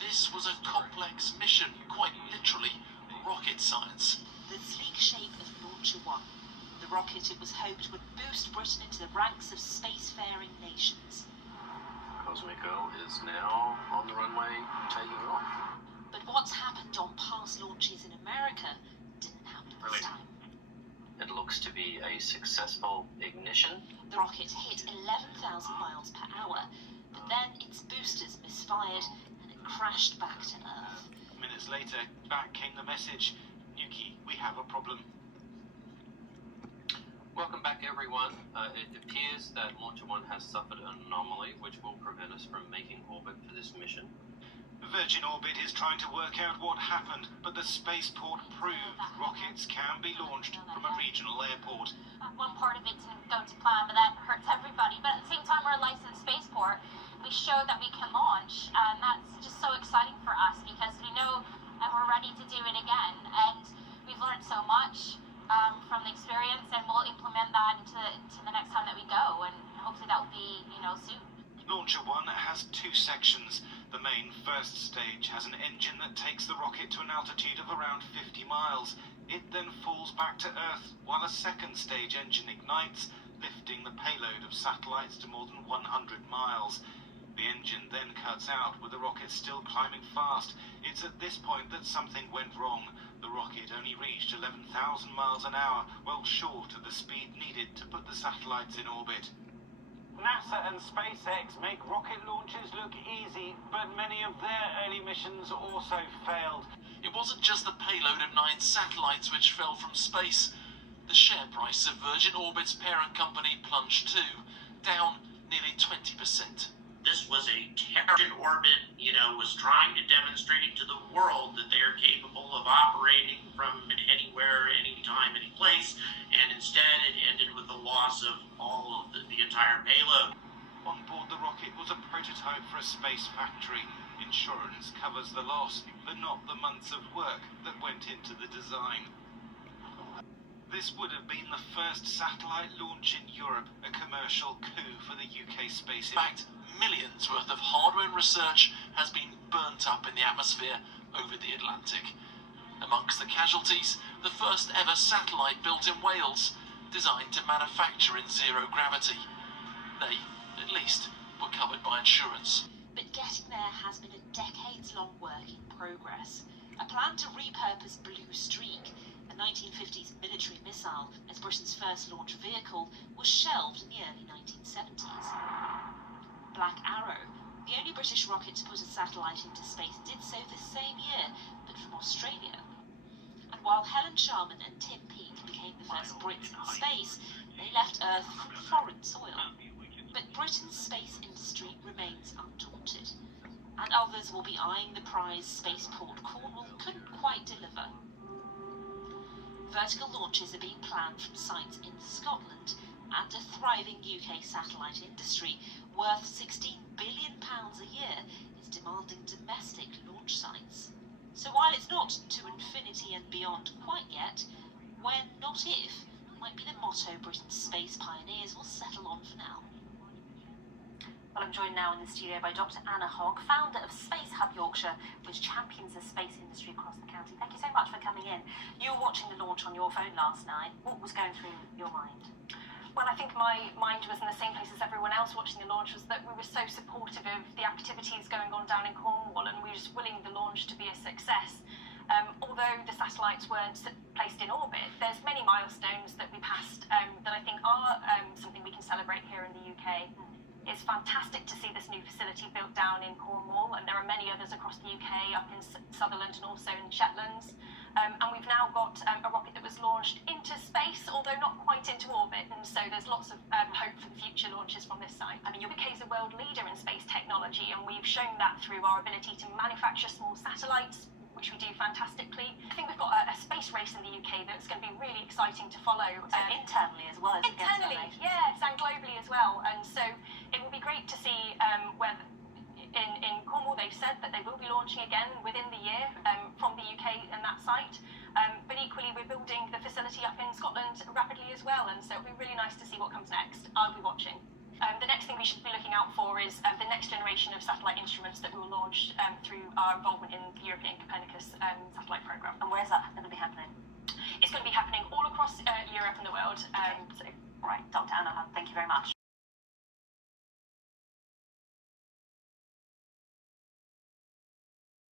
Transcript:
This was a complex mission, quite literally rocket science. The sleek shape of Launcher One, the rocket it was hoped would boost Britain into the ranks of spacefaring nations. Cosmico is now on the runway taking off. But what's happened on past launches in America didn't happen this time. It looks to be a successful ignition. The rocket hit 11,000 miles per hour, but then its boosters misfired and it crashed back to Earth. Minutes later, back came the message, Nuki, we have a problem. Welcome back, everyone. It appears that Launcher One has suffered an anomaly which will prevent us from making orbit for this mission. Virgin Orbit is trying to work out what happened, but the spaceport proved rockets can be launched from a regional airport. One part of it didn't go to plan, but that hurts everybody. But at the same time, we're a licensed spaceport. We show that we can launch, and that's just so exciting for us because we know and we're ready to do it again. And we've learned so much from the experience, and we'll implement that into the next time that we go, and hopefully that will be, soon. Launcher One has two sections. The main first stage has an engine that takes the rocket to an altitude of around 50 miles. It then falls back to Earth, while a second stage engine ignites, lifting the payload of satellites to more than 100 miles. The engine then cuts out, with the rocket still climbing fast. It's at this point that something went wrong. The rocket only reached 11,000 miles an hour, well short of the speed needed to put the satellites in orbit. NASA and SpaceX make rocket launches look easy, but many of their early missions also failed. It wasn't just the payload of 9 satellites which fell from space. The share price of Virgin Orbit's parent company plunged too, down nearly 20%. This was a Virgin Orbit, was trying to demonstrate to the world that they are capable of operating from anywhere, anytime, any place, and instead it ended with the loss of all of the entire payload. On board the rocket was a prototype for a space factory. Insurance covers the loss, but not the months of work that went into the design. This would have been the first satellite launch in Europe, a commercial coup for the UK space. In fact, millions worth of hardware and research has been burnt up in the atmosphere over the Atlantic. Amongst the casualties, the first ever satellite built in Wales, designed to manufacture in zero gravity. They, at least, were covered by insurance. But getting there has been a decades-long work in progress. A plan to repurpose Blue Streak, a 1950s military missile as Britain's first launch vehicle, was shelved in the early 1970s. Black Arrow, the only British rocket to put a satellite into space, did so the same year, but from Australia. And while Helen Sharman and Tim Peake became the first Brits in space, they left Earth from foreign soil. But Britain's space industry remains undaunted, and others will be eyeing the prize spaceport Cornwall couldn't quite deliver. Vertical launches are being planned from sites in Scotland, and a thriving UK satellite industry worth £16 billion a year is demanding domestic launch sites. So while it's not to infinity and beyond quite yet, when, not if, might be the motto Britain's space pioneers will settle on for now. Well, I'm joined now in the studio by Dr. Anna Hogg, founder of Space Hub Yorkshire, which champions the space industry across the county. Thank you so much for coming in. You were watching the launch on your phone last night. What was going through your mind? Well, I think my mind was in the same place as everyone else watching the launch, was that we were so supportive of the activities going on down in Cornwall, and we were just willing the launch to be a success. Although the satellites weren't placed in orbit, there's many milestones that we passed that I think are something we can celebrate here in the UK. It's fantastic to see this new facility built down in Cornwall, and there are many others across the UK, up in Sutherland and also in Shetlands. And we've now got a rocket that was launched into space, although not quite into orbit, and so there's lots of hope for future launches from this site. I mean, UK is a world leader in space technology, and we've shown that through our ability to manufacture small satellites, which we do fantastically. I think we've got a space race in the UK that's going to be really exciting to follow. So internally as well as internally, yes, and globally as well. And so it will be great to see whether in Cornwall they've said that they will be launching again within the year from the UK and that site. But equally, we're building the facility up in Scotland rapidly as well, and so it'll be really nice to see what comes next. I'll be watching. The next thing we should be looking out for is the next generation of satellite instruments that we will launch through our involvement in the European Copernicus satellite program. And where's that going to be happening? It's going to be happening all across Europe and the world. Right, Dr. Anna, thank you very much.